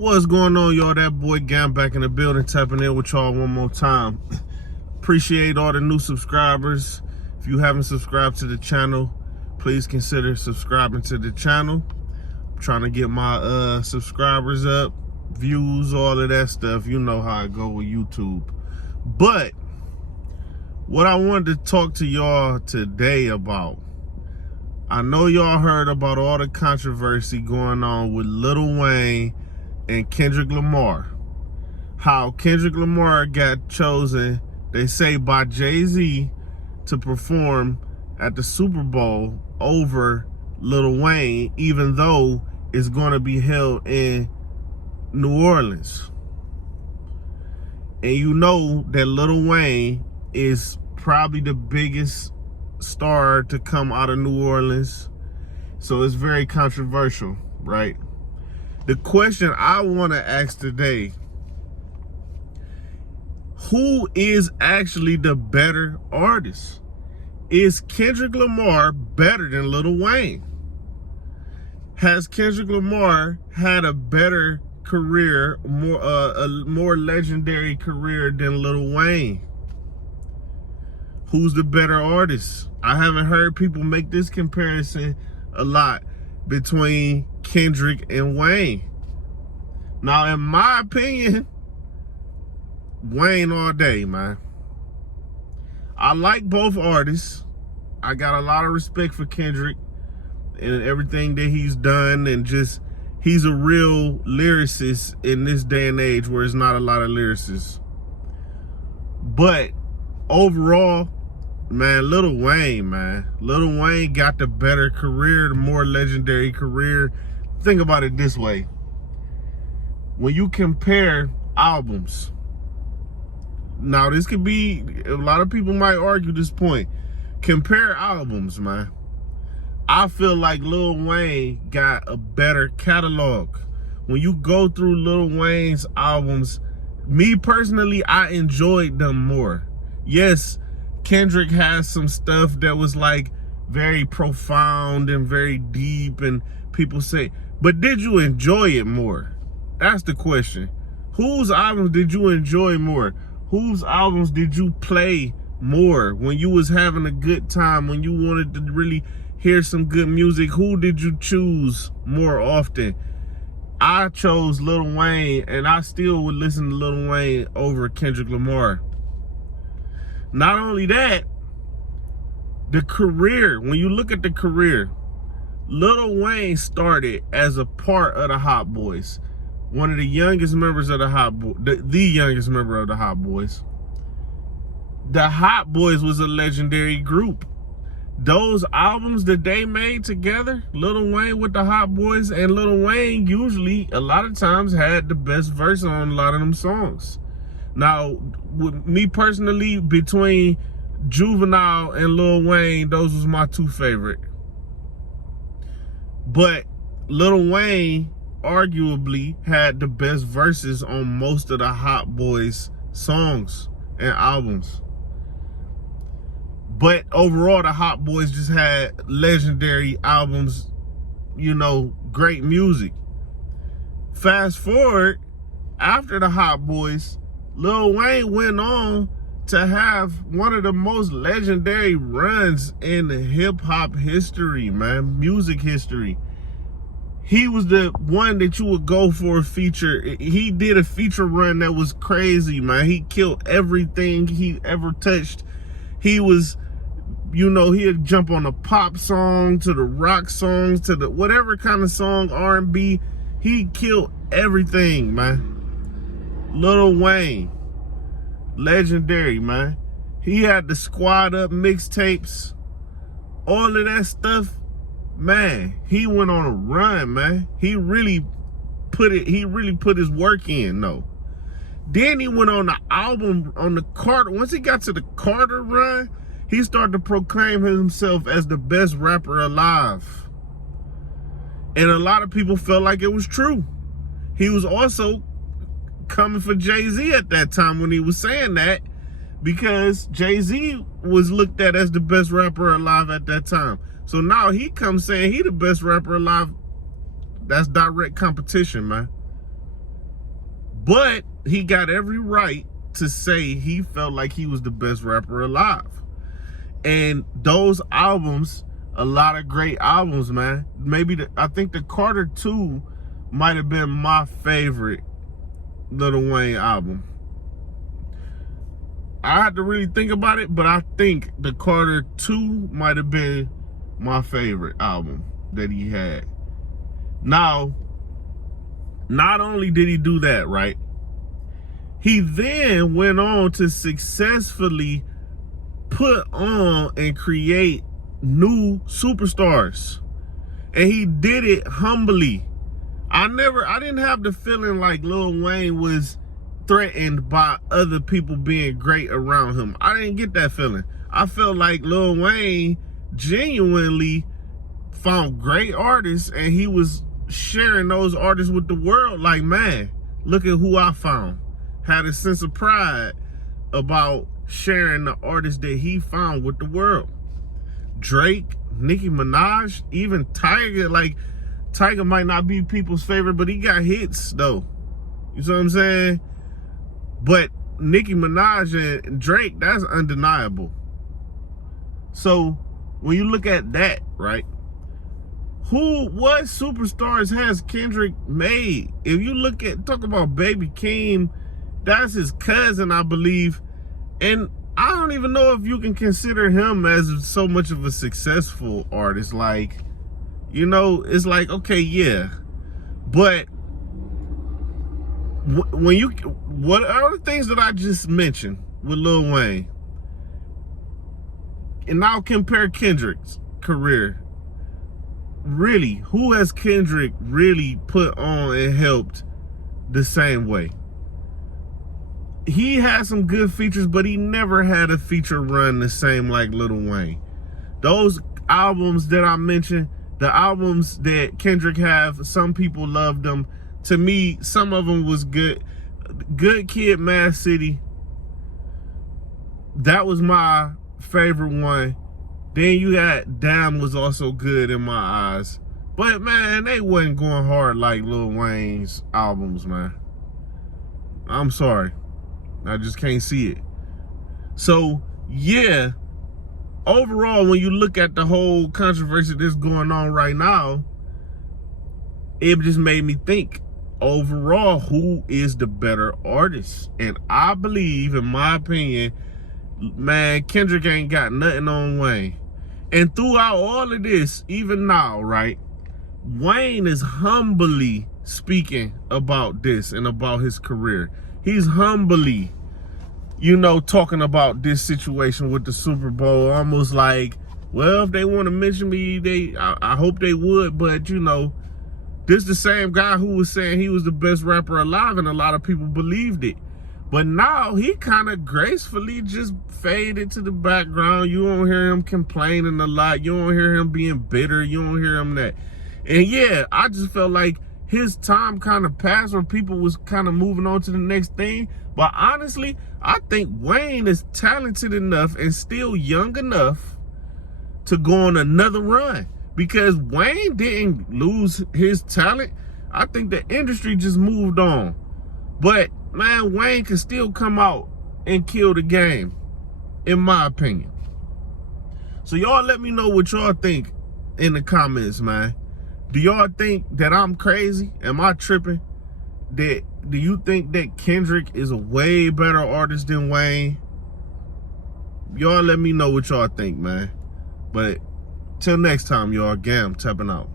What's going on, y'all? That boy Gam back in the building, tapping in with y'all one more time. Appreciate all the new subscribers. If you haven't subscribed to the channel, please consider subscribing to the channel. I'm trying to get my subscribers up, views, all of that stuff. You know how I go with YouTube. But what I wanted to talk to y'all today about, I know y'all heard about all the controversy going on with Lil Wayne and Kendrick Lamar. How Kendrick Lamar got chosen, they say, by Jay-Z to perform at the Super Bowl over Lil Wayne, even though it's going to be held in New Orleans. And you know that Lil Wayne is probably the biggest star to come out of New Orleans. So it's very controversial, right? The question I want to ask today, who is actually the better artist? Is Kendrick Lamar better than Lil Wayne? Has Kendrick Lamar had a better career, a more legendary career than Lil Wayne? Who's the better artist? I haven't heard people make this comparison a lot between Kendrick and Wayne. Now, in my opinion, Wayne all day, man. I like both artists. I got a lot of respect for Kendrick and everything that he's done, and just, he's a real lyricist in this day and age where there's not a lot of lyricists. But overall, man, Lil Wayne got the better career, the more legendary career. Think about it this way. When you compare albums, now this could be, a lot of people might argue this point. Compare albums, man. I feel like Lil Wayne got a better catalog. When you go through Lil Wayne's albums, me personally, I enjoyed them more. Yes, Kendrick has some stuff that was like very profound and very deep, and people say, but did you enjoy it more? That's the question. Whose albums did you enjoy more? Whose albums did you play more when you was having a good time, when you wanted to really hear some good music? Who did you choose more often? I chose Lil Wayne, and I still would listen to Lil Wayne over Kendrick Lamar. Not only that, the career, when you look at the career, Lil Wayne started as a part of the Hot Boys. One of the youngest members of the Hot Boys, the youngest member of the Hot Boys. The Hot Boys was a legendary group. Those albums that they made together, Lil Wayne with the Hot Boys, and Lil Wayne usually, a lot of times, had the best verse on a lot of them songs. Now, with me personally, between Juvenile and Lil Wayne, those was my two favorite. But Lil Wayne arguably had the best verses on most of the Hot Boys songs and albums. But overall, the Hot Boys just had legendary albums, you know, great music. Fast forward, after the Hot Boys, Lil Wayne went on to have one of the most legendary runs in hip-hop history, man, music history. He was the one that you would go for a feature. He did a feature run that was crazy, man. He killed everything he ever touched. He was, you know, he'd jump on a pop song, to the rock songs, to the whatever kind of song, R&B. He killed everything, man. Lil Wayne, legendary, man. He had the Squad Up mixtapes, all of that stuff. Man, he went on a run, man. He really put his work in, though. Then he went on the album, on the Carter. Once he got to the Carter run, he started to proclaim himself as the best rapper alive. And a lot of people felt like it was true. He was also coming for Jay-Z at that time when he was saying that, because Jay-Z was looked at as the best rapper alive at that time. So now he comes saying he the best rapper alive. That's direct competition, man. But he got every right to say he felt like he was the best rapper alive. And those albums, a lot of great albums, man. I think the Carter 2 might have been my favorite Lil Wayne album. I had to really think about it, but I think the Carter 2 might have been my favorite album that he had. Now, not only did he do that, right? He then went on to successfully put on and create new superstars. And he did it humbly. I didn't have the feeling like Lil Wayne was threatened by other people being great around him. I didn't get that feeling. I felt like Lil Wayne genuinely found great artists and he was sharing those artists with the world. Like, man, look at who I found. Had a sense of pride about sharing the artists that he found with the world. Drake, Nicki Minaj, even Tiger. Like, Tiger might not be people's favorite, but he got hits though. You see what I'm saying? But Nicki Minaj and Drake, that's undeniable. So when you look at that, right? What superstars has Kendrick made? If you talk about Baby Keem, that's his cousin, I believe. And I don't even know if you can consider him as so much of a successful artist. Like, you know, it's like, okay, yeah. But what are the things that I just mentioned with Lil Wayne? And now compare Kendrick's career. Really, who has Kendrick really put on and helped the same way? He had some good features, but he never had a feature run the same like Lil Wayne. Those albums that I mentioned, the albums that Kendrick have, some people loved them. To me, some of them was good. Good Kid, Mad City. That was my favorite one. Then you got Damn was also good in my eyes. But man, they wasn't going hard like Lil Wayne's albums, man. I'm sorry. I just can't see it. So, yeah, overall, when you look at the whole controversy that's going on right now, it just made me think, overall, who is the better artist? And I believe, in my opinion, man, Kendrick ain't got nothing on Wayne. And throughout all of this, even now, right, Wayne is humbly speaking about this and about his career. He's humbly, you know, talking about this situation with the Super Bowl, almost like, well, if they want to mention me, I hope they would, but, you know, this is the same guy who was saying he was the best rapper alive, and a lot of people believed it. But now he kind of gracefully just faded to the background. You don't hear him complaining a lot. You don't hear him being bitter. You don't hear him that. And yeah, I just felt like his time kind of passed, or people was kind of moving on to the next thing. But honestly, I think Wayne is talented enough and still young enough to go on another run, because Wayne didn't lose his talent. I think the industry just moved on. But man, Wayne can still come out and kill the game, in my opinion. So y'all let me know what y'all think in the comments, man. Do y'all think that I'm crazy? Am I tripping? Do you think that Kendrick is a way better artist than Wayne? Y'all let me know what y'all think, man. But till next time, y'all, Gam tapping out.